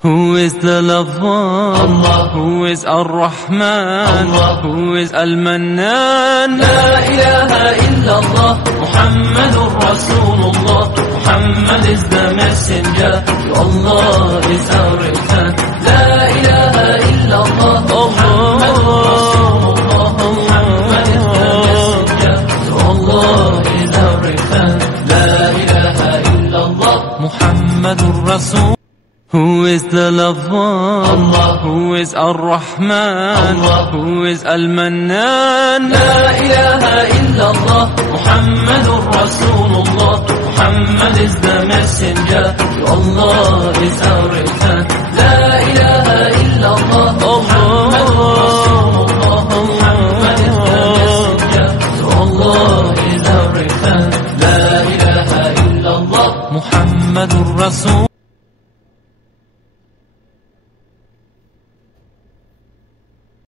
Who is the lover? Allah. Who is Ar-Rahman? Allah. Who is Al-Mannan? La ilaha illallah, Muhammadur Rasulullah. Muhammad is the messenger, to Allah is our return. La ilaha illallah, Muhammadur Rasulullah. Muhammad is the messenger, to Allah is our return. La ilaha illallah, Muhammadur Rasul. Who is the lover? Allah. Who is Ar-Rahman? Allah. Who is Al-Mannan? La ilaha illallah, Muhammadur Rasulullah. Muhammad is the messenger, to Allah is our return. La ilaha illallah, Muhammadur Rasulullah. Muhammad is the messenger, to Allah is our return. La ilaha illallah, Muhammadur Rasul.